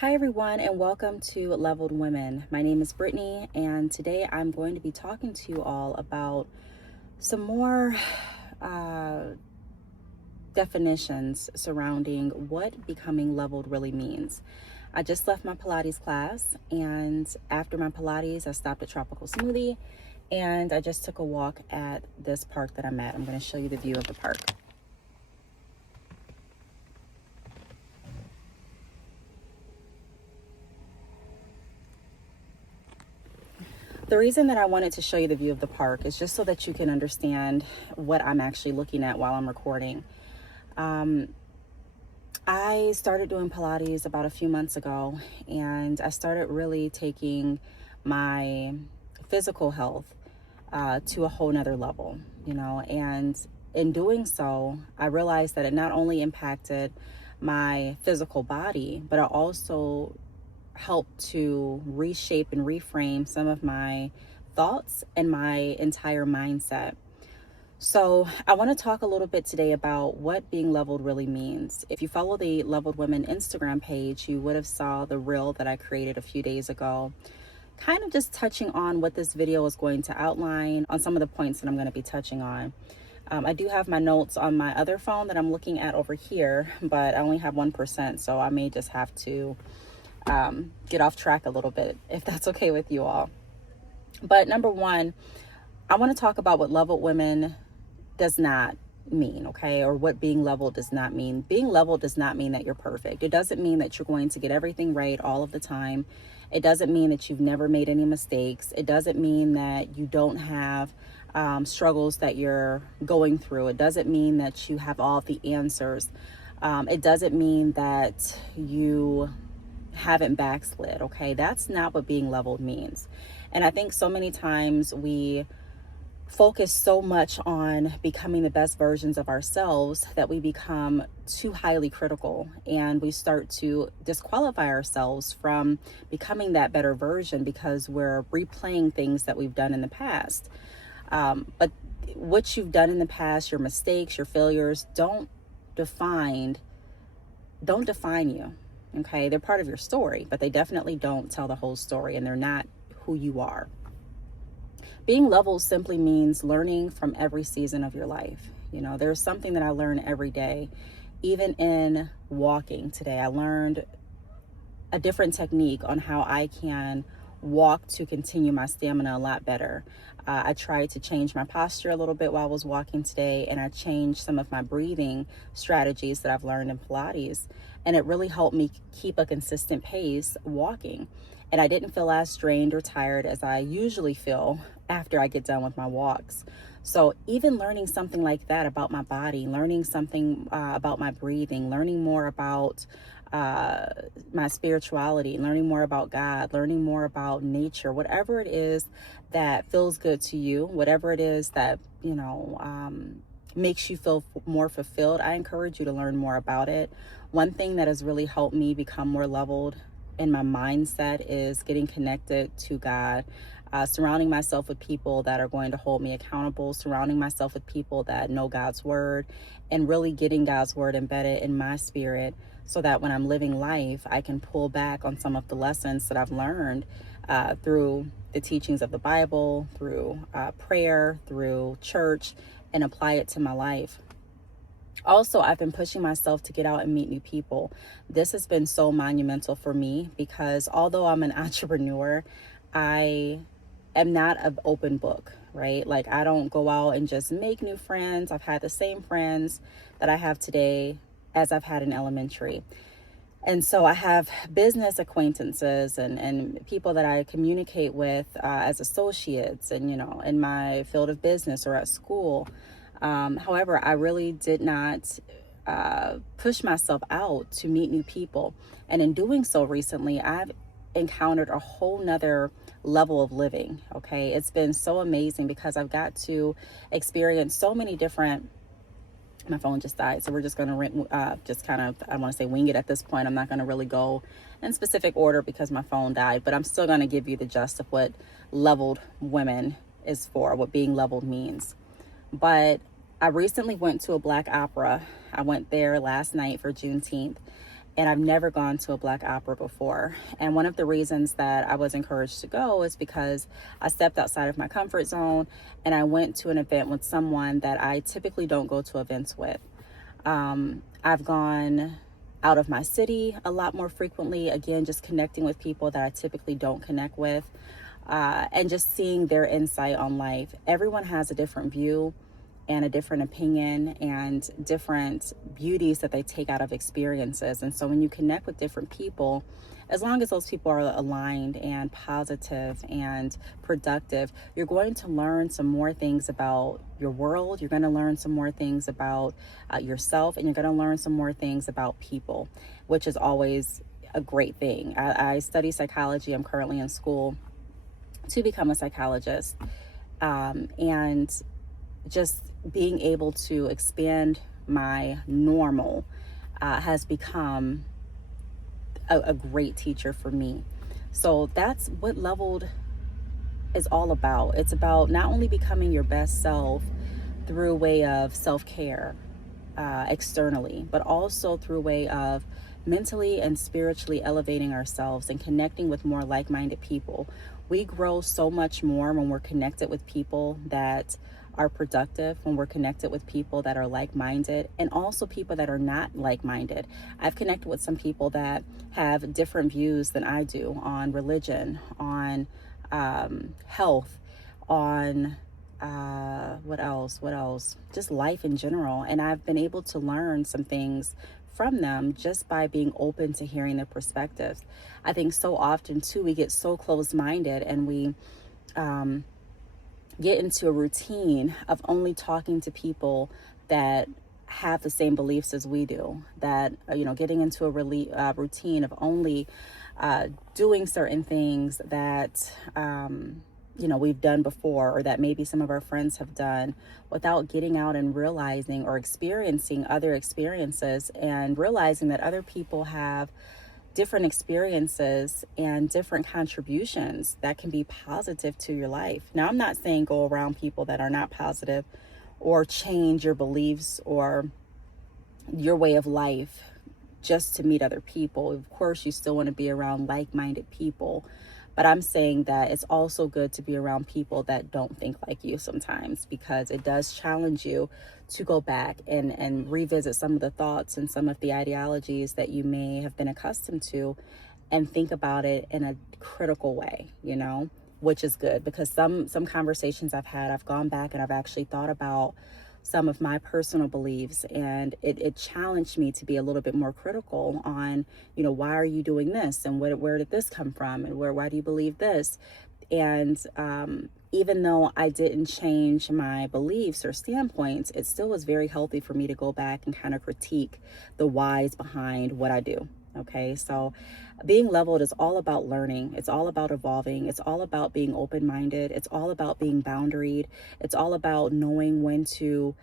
Hi, everyone, and welcome to Leveled Women. My name is Brittany, and today I'm going to be talking to you all about some more uh, definitions surrounding what becoming leveled really means. I just left my Pilates class, and after my Pilates, I stopped at Tropical Smoothie and I just took a walk at this park that I'm at. I'm going to show you the view of the park. The reason that I wanted to show you the view of the park is just so that you can understand what I'm actually looking at while I'm recording. I started doing Pilates about a few months ago, and I started really taking my physical health to a whole nother level, and in doing so, I realized that it not only impacted my physical body, but it also helped to reshape and reframe some of my thoughts and my entire mindset. So I want to talk a little bit today about what being leveled really means. If you follow the Leveled Women Instagram page, you would have saw the reel that I created a few days ago, kind of just touching on what this video is going to outline on some of the points that I'm going to be touching on. I do have my notes on my other phone that I'm looking at over here, but I only have 1%, so I may just have to get off track a little bit, if that's okay with you all. But number one, I want to talk about what leveled women does not mean, okay? Or what being leveled does not mean. Being leveled does not mean that you're perfect. It doesn't mean that you're going to get everything right all of the time. It doesn't mean that you've never made any mistakes. It doesn't mean that you don't have struggles that you're going through. It doesn't mean that you have all the answers. It doesn't mean that you haven't backslid, okay? That's not what being leveled means. And I think so many times we focus so much on becoming the best versions of ourselves that we become too highly critical, and we start to disqualify ourselves from becoming that better version because we're replaying things that we've done in the past. But what you've done in the past, your mistakes, your failures, don't define you. Okay, they're part of your story, but they definitely don't tell the whole story, and they're not who you are. Being leveled simply means learning from every season of your life. There's something that I learn every day. Even in walking today, I learned a different technique on how I can walk to continue my stamina a lot better. I tried to change my posture a little bit while I was walking today, and I changed some of my breathing strategies that I've learned in Pilates, and it really helped me keep a consistent pace walking. And I didn't feel as drained or tired as I usually feel after I get done with my walks. So even learning something like that about my body, learning something about my breathing, learning more about my spirituality, learning more about God, learning more about nature, whatever it is that feels good to you, whatever it is that, makes you feel more fulfilled, I encourage you to learn more about it. One thing that has really helped me become more leveled in my mindset is getting connected to God, surrounding myself with people that are going to hold me accountable, surrounding myself with people that know God's word, and really getting God's word embedded in my spirit so that when I'm living life, I can pull back on some of the lessons that I've learned through the teachings of the Bible, through prayer, through church, and apply it to my life. Also, I've been pushing myself to get out and meet new people. This has been so monumental for me because although I'm an entrepreneur, I am not an open book, right? Like, I don't go out and just make new friends. I've had the same friends that I have today as I've had in elementary. And so I have business acquaintances and people that I communicate with as associates and, in my field of business or at school. However, I really did not push myself out to meet new people. And in doing so recently, I've encountered a whole nother level of living. Okay. It's been so amazing because I've got to experience so many different. My phone just died, so we're just going to just kind of, I want to say wing it at this point. I'm not going to really go in specific order because my phone died, but I'm still going to give you the gist of what leveled women is for, what being leveled means. But I recently went to a Black opera. I went there last night for Juneteenth, And I've never gone to a Black opera before. And one of the reasons that I was encouraged to go is because I stepped outside of my comfort zone and I went to an event with someone that I typically don't go to events with. I've gone out of my city a lot more frequently, again, just connecting with people that I typically don't connect with, and just seeing their insight on life. Everyone has a different view and a different opinion and different beauties that they take out of experiences. And so when you connect with different people, as long as those people are aligned and positive and productive, you're going to learn some more things about your world. You're going to learn some more things about yourself, and you're going to learn some more things about people, which is always a great thing. I study psychology. I'm currently in school to become a psychologist. And just being able to expand my normal has become a great teacher for me. So that's what Leveled is all about. It's about not only becoming your best self through a way of self-care externally, but also through a way of mentally and spiritually elevating ourselves and connecting with more like-minded people. We grow so much more when we're connected with people that are productive, when we're connected with people that are like-minded, and also people that are not like-minded. I've connected with some people that have different views than I do on religion, on health, on what else? Just life in general. And I've been able to learn some things from them just by being open to hearing their perspectives. I think so often too, we get so closed-minded and we get into a routine of only talking to people that have the same beliefs as we do, that, getting into a routine of only doing certain things that, we've done before, or that maybe some of our friends have done, without getting out and realizing or experiencing other experiences and realizing that other people have different experiences and different contributions that can be positive to your life. Now, I'm not saying go around people that are not positive or change your beliefs or your way of life just to meet other people. Of course, you still want to be around like-minded people, but I'm saying that it's also good to be around people that don't think like you sometimes, because it does challenge you to go back and revisit some of the thoughts and some of the ideologies that you may have been accustomed to, and think about it in a critical way, which is good, because some conversations I've gone back and I've actually thought about some of my personal beliefs, and it challenged me to be a little bit more critical on, why are you doing this, and where did this come from, and why do you believe this? And even though I didn't change my beliefs or standpoints, it still was very healthy for me to go back and kind of critique the whys behind what I do. Okay, so being leveled is all about learning. It's all about evolving. It's all about being open-minded. It's all about being boundaried. It's all about knowing when to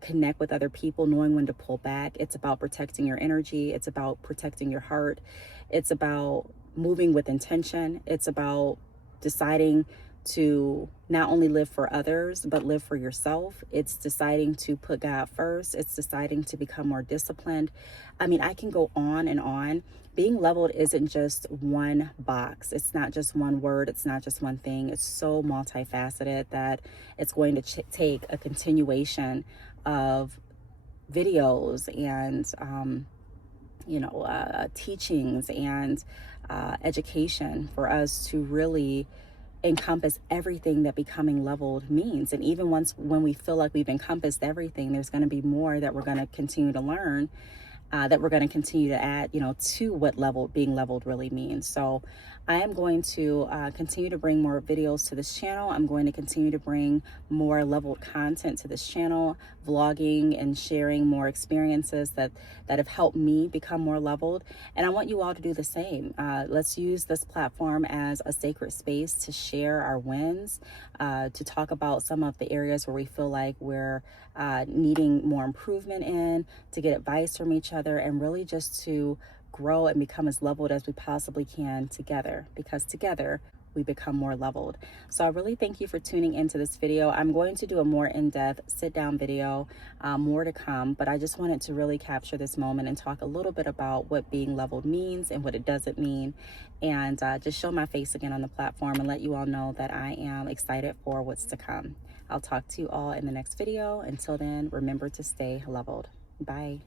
connect with other people, knowing when to pull back. It's about protecting your energy. It's about protecting your heart. It's about moving with intention. It's about deciding to not only live for others, but live for yourself. It's deciding to put God first. It's deciding to become more disciplined. I mean, I can go on and on. Being leveled isn't just one box. It's not just one word. It's not just one thing. It's so multifaceted that it's going to take a continuation of videos and, teachings and education for us to really encompass everything that becoming leveled means. And even when we feel like we've encompassed everything, there's going to be more that we're going to continue to learn, that we're going to continue to add, to what being leveled really means. So I am going to continue to bring more videos to this channel. I'm going to continue to bring more leveled content to this channel, vlogging and sharing more experiences that have helped me become more leveled. And I want you all to do the same. Let's use this platform as a sacred space to share our wins, to talk about some of the areas where we feel like we're needing more improvement in, to get advice from each other, and really just to grow and become as leveled as we possibly can together, because together we become more leveled. So I really thank you for tuning into this video. I'm going to do a more in-depth sit-down video, more to come, but I just wanted to really capture this moment and talk a little bit about what being leveled means and what it doesn't mean, and just show my face again on the platform and let you all know that I am excited for what's to come. I'll talk to you all in the next video. Until then, remember to stay leveled. Bye.